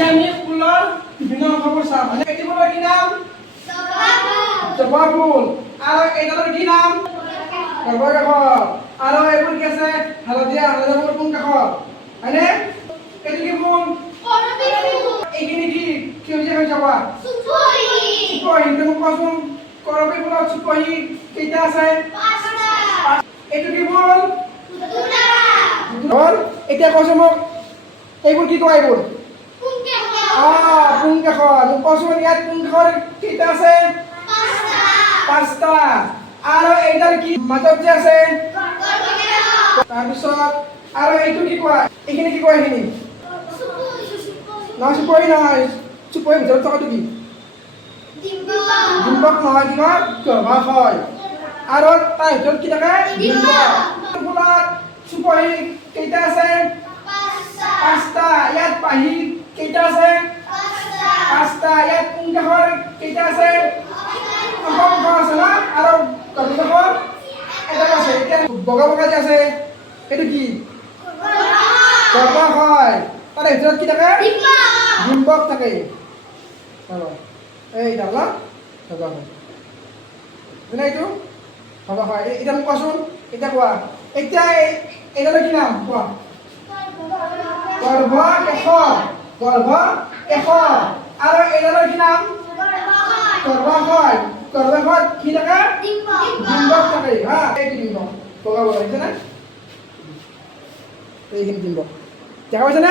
আজি আমি ফুলৰ বিভিন্ন অংশবোৰ চাম। এটি ফুলৰ কি নাম? জবা ফুল। আৰু এইডালৰ কি নাম? কৰ্কট কাকত। আৰু এইবোৰ কি আছে? হালধীয়া ফুল কোন কাকত? হয়নে? এইটো কি ফুল? এইখিনি কি সেউজীয়া হৈ যাবা? চুপহি। তুমি কোৱাচোন কৰবী ফুলত চুপহি কেইটা আছে? এইটো কি ফুল? এতিয়া কৈছো মোক এইবোৰ কি কয়? এইবোৰ পুং কাকত। কোৱাচোন ইয়াত পুং কাকত কেইটা আছে? পাঁচটা। আৰু এইডাল কি মাজত যে আছে? তাৰপিছত আৰু এইটো কি কয়? এইখিনি কি কয়? এইখিনি নহয়, চুপহি নহয়। চুপহিৰ ভিতৰত থকাটো কি? ডিম্বক নহয়, কি কয়? গৰ্ভাশয়। আৰু তাৰ ভিতৰত কি থাকে? ডিম্বক। ফুলত চুপহি কেইটা আছে? পাঁচটা। ইয়াত পাহি কেইটা আছে? পাঁচটা। ইয়াত পুং কাকত কেইটা আছে? অসংখ্য আছে না? আৰু গৰ্ভ কাকত এটা আছে। এতিয়া বগা বগা যে আছে সেইটো কি? গৰ্ভাশয়। তাৰে ভিতৰত কি থাকে? ডিম্বক থাকে। এইডাল না গৰ্ভাশয়। এইটো গৰ্ভাশয়। এতিয়া মোক কোৱাচোন, এতিয়া কোৱা এতিয়া এইডালৰ কি নাম কোৱা? গৰ্ভ কেশৰ। গৰ্ভ কেশৰ। আৰু এইডালৰ কি নাম? গৰ্ভাশয়। গৰ্ভাশয়ত কি থাকে? ডিম্বক থাকে। এইটো ডিম্বক বগা বগা দেখিছে না? এইখিনি ডিম্বক দেখা পাইছে না?